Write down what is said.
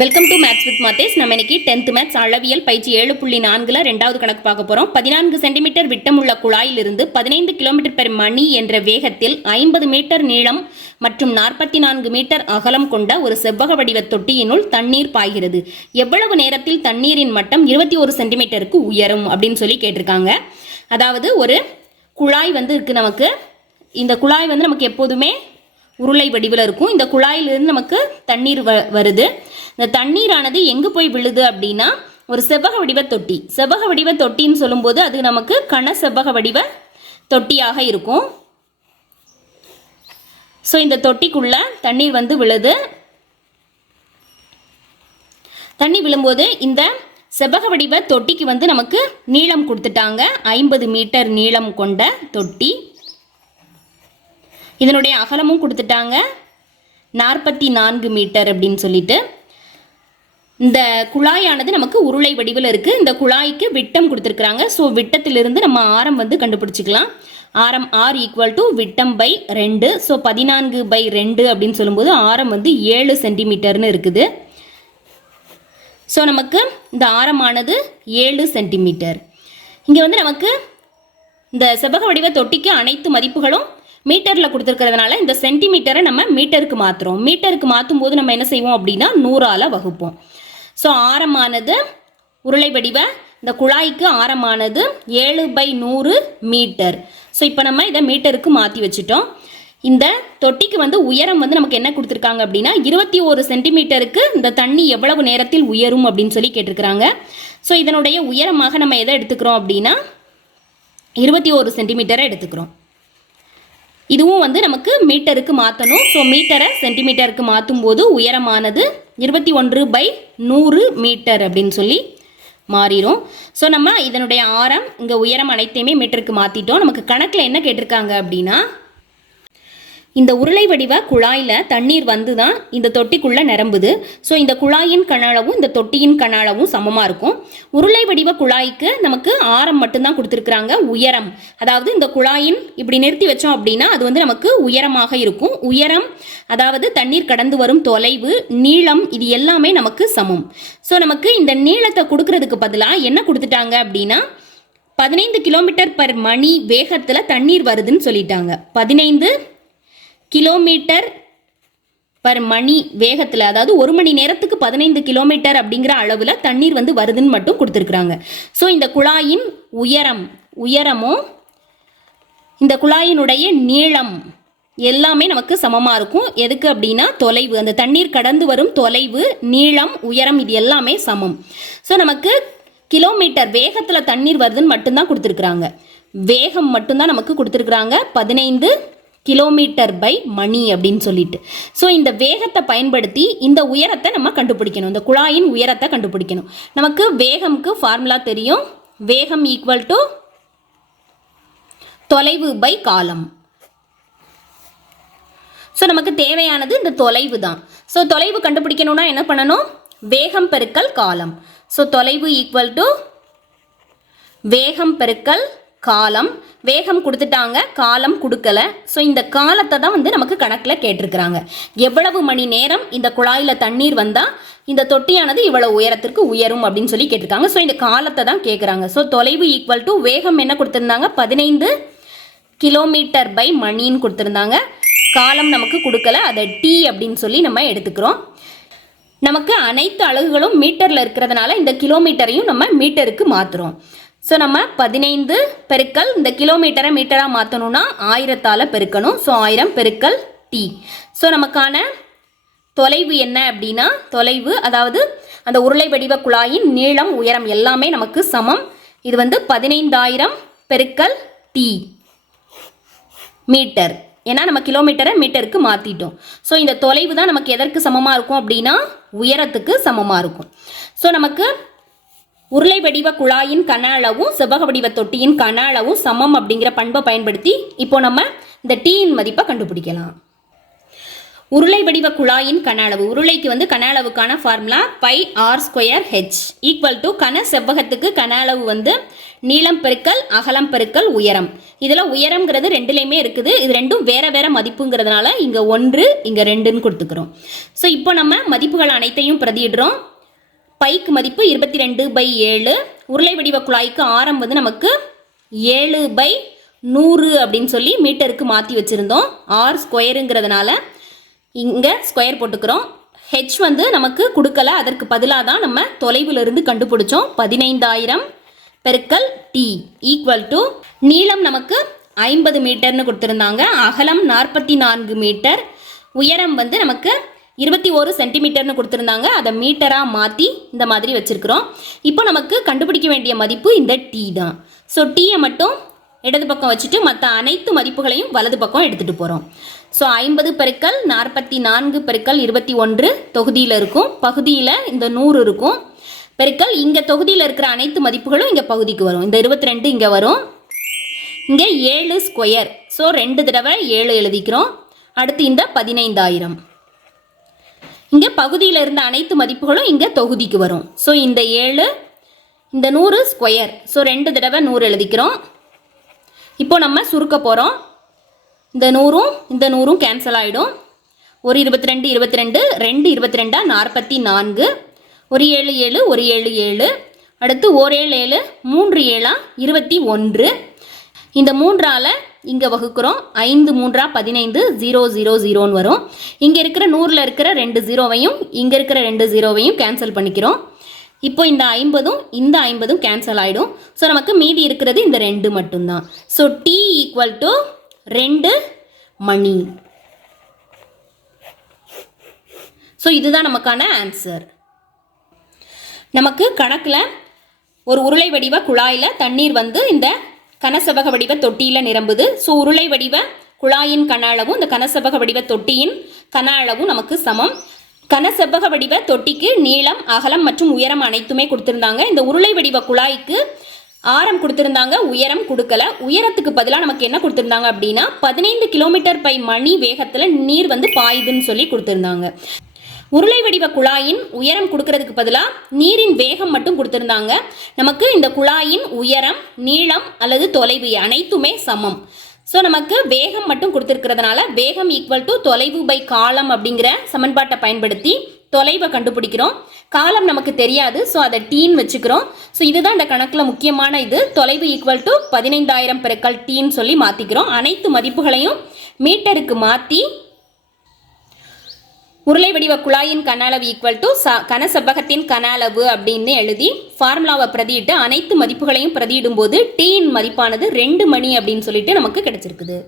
Welcome to maths with Mathes நம்ம இன்னைக்கு tenth maths அளவியல் பயிற்சி ஏழு புள்ளி நான்குல ரெண்டாவது கணக்கு பார்க்க போறோம். பதினான்கு சென்டிமீட்டர் விட்டமுள்ள குழாயிலிருந்து பதினைந்து கிலோமீட்டர் பெர் மணி என்ற வேகத்தில் ஐம்பது மீட்டர் நீளம் மற்றும் நாற்பத்தி நான்கு மீட்டர் அகலம் கொண்ட ஒரு செவ்வக வடிவ தொட்டியினுள் தண்ணீர் பாய்கிறது. எவ்வளவு நேரத்தில் தண்ணீரின் மட்டம் இருபத்தி ஒரு சென்டிமீட்டருக்கு உயரும் அப்படின்னு சொல்லி கேட்டிருக்காங்க. அதாவது ஒரு குழாய் வந்து இருக்கு நமக்கு. இந்த குழாய் வந்து நமக்கு எப்போதுமே உருளை வடிவில் இருக்கும். இந்த குழாயிலிருந்து நமக்கு தண்ணீர் வ வருது. இந்த தண்ணீரானது எங்கே போய் விழுது அப்படின்னா ஒரு செவ்வக வடிவ தொட்டி. செவ்வக வடிவ தொட்டின்னு சொல்லும்போது அது நமக்கு கன செவ்வக வடிவ தொட்டியாக இருக்கும். ஸோ இந்த தொட்டிக்குள்ள தண்ணீர் வந்து விழுது. தண்ணி விழும்போது இந்த செவ்வக வடிவ தொட்டிக்கு வந்து நமக்கு நீளம் கொடுத்துட்டாங்க. ஐம்பது மீட்டர் நீளம் கொண்ட தொட்டி. இதனுடைய அகலமும் கொடுத்துட்டாங்க. நாற்பத்தி நான்கு மீட்டர் அப்படின்னு சொல்லிட்டு. இந்த குழாயானது நமக்கு உருளை வடிவில் இருக்குது இந்த குழாய்க்கு விட்டம் கொடுத்துருக்குறாங்க. ஸோ விட்டத்திலிருந்து நம்ம ஆரம் வந்து கண்டுபிடிச்சிக்கலாம். ஆரம் ஆர் ஈக்குவல் டு விட்டம் பை ரெண்டு. ஸோ பதினான்கு பை ரெண்டு அப்படின்னு சொல்லும்போது ஆரம் வந்து ஏழு சென்டிமீட்டர்னு இருக்குது. ஸோ நமக்கு இந்த ஆரமானது ஏழு சென்டிமீட்டர். இங்கே வந்து நமக்கு இந்த செவ்வக வடிவ தொட்டிக்கு அனைத்து மதிப்புகளும் மீட்டரில் கொடுத்துருக்கிறதுனால இந்த சென்டிமீட்டரை நம்ம மீட்டருக்கு மாற்றுறோம் மீட்டருக்கு மாற்றும் போது நம்ம என்ன செய்வோம் அப்படின்னா நூறால் வகுப்போம். ஸோ ஆரமானது உருளை வடிவ இந்த குழாய்க்கு ஆரமானது ஏழு பை நூறு மீட்டர். ஸோ இப்போ நம்ம இதை மீட்டருக்கு மாற்றி வச்சுட்டோம். இந்த தொட்டிக்கு வந்து உயரம் வந்து நமக்கு என்ன கொடுத்துருக்காங்க அப்படின்னா இருபத்தி ஒரு சென்டிமீட்டருக்கு இந்த தண்ணி எவ்வளவு நேரத்தில் உயரும் அப்படின்னு சொல்லி கேட்டிருக்கிறாங்க. ஸோ இதனுடைய உயரமாக நம்ம எதை எடுத்துக்கிறோம் அப்படின்னா இருபத்தி ஒரு சென்டிமீட்டரை எடுத்துக்கிறோம். இதுவும் வந்து நமக்கு மீட்டருக்கு மாற்றணும் ஸோ மீட்டரை சென்டிமீட்டருக்கு மாற்றும் போது உயரமானது இருபத்தி ஒன்று பை நூறு மீட்டர் அப்படின்னு சொல்லி மாறிடும் ஸோ நம்ம இதனுடைய ஆரம் இங்கே உயரம் அனைத்தையுமே மீட்டருக்கு மாற்றிட்டோம் நமக்கு கணக்கில் என்ன கேட்டிருக்காங்க அப்படின்னா இந்த உருளை வடிவ குழாயில் தண்ணீர் வந்து தான் இந்த தொட்டிக்குள்ளே நிரம்புது. ஸோ இந்த குழாயின் கனளவும் இந்த தொட்டியின் கனளவும் சமமாக இருக்கும். உருளை வடிவ குழாய்க்கு நமக்கு ஆரம் மட்டும்தான் கொடுத்துருக்குறாங்க உயரம். அதாவது இந்த குழாயின் இப்படி நிறுத்தி வச்சோம் அப்படின்னா அது வந்து நமக்கு உயரமாக இருக்கும். உயரம் அதாவது தண்ணீர் கடந்து வரும் தொலைவு நீளம் இது எல்லாமே நமக்கு சமம். ஸோ நமக்கு இந்த நீளத்தை கொடுக்கறதுக்கு பதிலாக என்ன கொடுத்துட்டாங்க அப்படின்னா பதினைந்து கிலோமீட்டர் பர் மணி வேகத்தில் தண்ணீர் வருதுன்னு சொல்லிட்டாங்க. பதினைந்து கிலோமீட்டர் பர் மணி வேகத்தில் அதாவது ஒரு மணி நேரத்துக்கு பதினைந்து கிலோமீட்டர் அப்படிங்கிற அளவில் தண்ணீர் வந்து வருதுன்னு மட்டும் கொடுத்துருக்குறாங்க. ஸோ இந்த குழாயின் உயரம் உயரமும் இந்த குழாயினுடைய நீளம் எல்லாமே நமக்கு சமமாக இருக்கும். எதுக்கு அப்படின்னா தொலைவு அந்த தண்ணீர் கடந்து வரும் தொலைவு நீளம் உயரம் இது எல்லாமே சமம். ஸோ நமக்கு கிலோமீட்டர் வேகத்தில் தண்ணீர் வருதுன்னு மட்டும்தான் கொடுத்துருக்குறாங்க. வேகம் மட்டும்தான் நமக்கு கொடுத்துருக்குறாங்க. பதினைந்து கிலோமீட்டர் பை மணி அப்படின்னு சொல்லிட்டு. ஸோ இந்த வேகத்தை பயன்படுத்தி இந்த உயரத்தை நம்ம கண்டுபிடிக்கணும். இந்த குழாயின் உயரத்தை கண்டுபிடிக்கணும். நமக்கு வேகம்க்கு ஃபார்முலா தெரியும். வேகம் ஈக்குவல் டு தொலைவு பை காலம் ஸோ நமக்கு தேவையானது இந்த தொலைவு தான். ஸோ தொலைவு கண்டுபிடிக்கணும்னா என்ன பண்ணணும்? வேகம் பெருக்கல் காலம் ஸோ தொலைவு ஈக்குவல் டு வேகம் பெருக்கல் காலம் வேகம் கொடுத்துட்டாங்க காலம் கொடுக்கல. ஸோ இந்த காலத்தை தான் வந்து நமக்கு கணக்கில் கேட்டிருக்கிறாங்க. எவ்வளவு மணி நேரம் இந்த குழாயில் தண்ணீர் வந்தால் இந்த தொட்டியானது இவ்வளவு உயரத்திற்கு உயரும் அப்படின்னு சொல்லி கேட்டிருக்காங்க. ஸோ இந்த காலத்தை தான் கேட்குறாங்க. ஸோ தொலைவு ஈக்குவல் டு வேகம் என்ன கொடுத்துருந்தாங்க? பதினைந்து கிலோமீட்டர் பை மணின்னு கொடுத்துருந்தாங்க. காலம் நமக்கு கொடுக்கல. அதை டி அப்படின்னு சொல்லி நம்ம எடுத்துக்கிறோம். நமக்கு அனைத்து அலகுகளும் மீட்டரில் இருக்கிறதுனால இந்த கிலோமீட்டரையும் நம்ம மீட்டருக்கு மாற்றுறோம் ஸோ நம்ம பதினைந்து பெருக்கல் இந்த கிலோமீட்டரை மீட்டராக மாற்றணும்னா ஆயிரத்தால் பெருக்கணும். ஸோ ஆயிரம் பெருக்கல் டி ஸோ நமக்கான தொலைவு என்ன அப்படின்னா தொலைவு அதாவது அந்த உருளை வடிவ குழாயின் நீளம் உயரம் எல்லாமே நமக்கு சமம். இது வந்து பதினைந்தாயிரம் பெருக்கல் டி மீட்டர் ஏன்னா நம்ம கிலோமீட்டரை மீட்டருக்கு மாற்றிட்டோம் ஸோ இந்த தொலைவு தான் நமக்கு எதற்கு சமமாக இருக்கும் அப்படின்னா உயரத்துக்கு சமமாக இருக்கும். ஸோ நமக்கு உருளை வடிவ குழாயின் கன அளவும் செவ்வக வடிவ தொட்டியின் கன அளவும் சமம் அப்படிங்கிற பண்பை பயன்படுத்தி இப்போ நம்ம இந்த டீயின் மதிப்பை கண்டுபிடிக்கலாம். உருளை வடிவ குழாயின் கன அளவு. உருளைக்கு வந்து கன அளவுக்கான formula pi R square H equal to கன செவ்வகத்துக்கு கன அளவு வந்து நீளம் பெருக்கல் அகலம் பெருக்கல் உயரம். இதில் உயரம்ங்கிறது ரெண்டுலேயுமே இருக்குது. இது ரெண்டும் வேற வேற மதிப்புங்கிறதுனால இங்கே ஒன்று இங்கே ரெண்டுன்னு கொடுத்துக்கிறோம். ஸோ இப்போ நம்ம மதிப்புகள் அனைத்தையும் பிரதியிடுறோம். பைக்கு மதிப்பு இருபத்தி ரெண்டு பை ஏழு. உருளை வடிவ குழாய்க்கு ஆரம் வந்து நமக்கு ஏழு பை நூறு அப்படின்னு சொல்லி மீட்டருக்கு மாற்றி வச்சுருந்தோம். ஆர் ஸ்கொயருங்கிறதுனால இங்கே ஸ்கொயர் போட்டுக்கிறோம். ஹெச் வந்து நமக்கு கொடுக்கல. அதற்கு பதிலாக தான் நம்ம தொலைவிலிருந்து கண்டுபிடிச்சோம். பதினைந்தாயிரம் பெருக்கல் டி ஈக்குவல் டு நீளம் நமக்கு ஐம்பது மீட்டர்னு கொடுத்துருந்தாங்க. அகலம் நாற்பத்தி நான்கு மீட்டர் உயரம் வந்து நமக்கு இருபத்தி ஒரு சென்டிமீட்டர்னு கொடுத்துருந்தாங்க. அதை மீட்டராக மாற்றி இந்த மாதிரி வச்சுருக்குறோம். இப்போ நமக்கு கண்டுபிடிக்க வேண்டிய மதிப்பு இந்த டி தான். ஸோ டீயை மட்டும் இடது பக்கம் வச்சுட்டு மற்ற அனைத்து மதிப்புகளையும் வலது பக்கம் எடுத்துகிட்டு போகிறோம் ஸோ ஐம்பது பெருக்கல் நாற்பத்தி நான்கு பெருக்கல் இருபத்தி ஒன்று தொகுதியில் இருக்கும். பகுதியில் இந்த நூறு இருக்கும். பெருக்கல் இங்கே தொகுதியில் இருக்கிற அனைத்து மதிப்புகளும் இங்கே பகுதிக்கு வரும். இந்த இருபத்தி ரெண்டு இங்கே வரும். இங்கே ஏழு ஸ்கொயர். ஸோ ரெண்டு தடவை ஏழு எழுதிக்கிறோம். அடுத்து இந்த பதினைந்தாயிரம். இங்கே பகுதியில் இருந்த அனைத்து மதிப்புகளும் இங்கே தொகுதிக்கு வரும். ஸோ இந்த ஏழு இந்த நூறு ஸ்கொயர் ஸோ ரெண்டு தடவை நூறு எழுதிக்கிறோம். இப்போ நம்ம சுருக்க போகிறோம் இந்த நூறும் இந்த நூறும் கேன்சல் ஆகிடும் ஒரு இருபத்தி ரெண்டு இருபத்தி ரெண்டு ரெண்டு இருபத்தி ரெண்டா நாற்பத்தி நான்கு. ஒரு ஏழு ஏழு ஒரு ஏழு ஏழு. அடுத்து ஓர் ஏழு ஏழு மூன்று ஏழா இருபத்தி ஒன்று. இந்த மூன்றால் இங்கே வகுக்கிறோம். ஐந்து மூன்றா பதினைந்து ஜீரோ ஜீரோ ஜீரோன்னு வரும். இங்கே இருக்கிற நூறில் இருக்கிற ரெண்டு ஜீரோவையும் இங்கே இருக்கிற ரெண்டு ஜீரோவையும் கேன்சல் பண்ணிக்கிறோம். இப்போ இந்த ஐம்பதும் இந்த ஐம்பதும் கேன்சல் ஆகிடும் ஸோ நமக்கு மீதி இருக்கிறது இந்த ரெண்டு மட்டும்தான். ஸோ டி ஈக்குவல் டு ரெண்டு மணி. ஸோ இதுதான் நமக்கான ஆன்சர் நமக்கு கணக்கில் ஒரு உருளை வடிவ குழாயில் தண்ணீர் வந்து இந்த கனசபக வடிவ தொட்டியில் நிரம்புது. ஸோ உருளை வடிவ குழாயின் கன அளவும் இந்த கனசபக வடிவ தொட்டியின் கன அளவும் நமக்கு சமம். கனசெவ்வக வடிவ தொட்டிக்கு நீளம் அகலம் மற்றும் உயரம் அனைத்துமே கொடுத்துருந்தாங்க. இந்த உருளை வடிவ குழாய்க்கு ஆரம் கொடுத்துருந்தாங்க உயரம் கொடுக்கல. உயரத்துக்கு பதிலாக நமக்கு என்ன கொடுத்துருந்தாங்க அப்படின்னா பதினைந்து கிலோமீட்டர் பை மணி வேகத்தில் நீர் வந்து பாயுதுன்னு சொல்லி கொடுத்துருந்தாங்க. உருளை வடிவ குழாயின் உயரம் கொடுக்கறதுக்கு பதிலாக நீரின் வேகம் மட்டும் கொடுத்துருந்தாங்க. நமக்கு இந்த குழாயின் உயரம் நீளம் அல்லது தொலைவு அனைத்துமே சமம். ஸோ நமக்கு வேகம் மட்டும் கொடுத்துருக்கிறதுனால வேகம் ஈக்குவல் டு தொலைவு பை காலம் அப்படிங்கிற சமன்பாட்டை பயன்படுத்தி தொலைவை கண்டுபிடிக்கிறோம். காலம் நமக்கு தெரியாது ஸோ அதை டீன் வச்சுக்கிறோம். ஸோ இதுதான் இந்த கணக்கில் முக்கியமான இது. தொலைவு ஈக்குவல் டு பதினைந்தாயிரம் பெருக்கல் டீன் சொல்லி மாற்றிக்கிறோம் அனைத்து மதிப்புகளையும் மீட்டருக்கு மாற்றி உருளை வடிவ குழாயின் கன அளவு ஈக்குவல் டு ச கன செவ்வகத்தின் கன அளவு அப்படின்னு எழுதி ஃபார்முலாவை பிரதியிட்டு அனைத்து மதிப்புகளையும் பிரதியிடும் போது டீயின் மதிப்பானது ரெண்டு மணி அப்படின்னு சொல்லிட்டு நமக்கு கிடைச்சிருக்குது.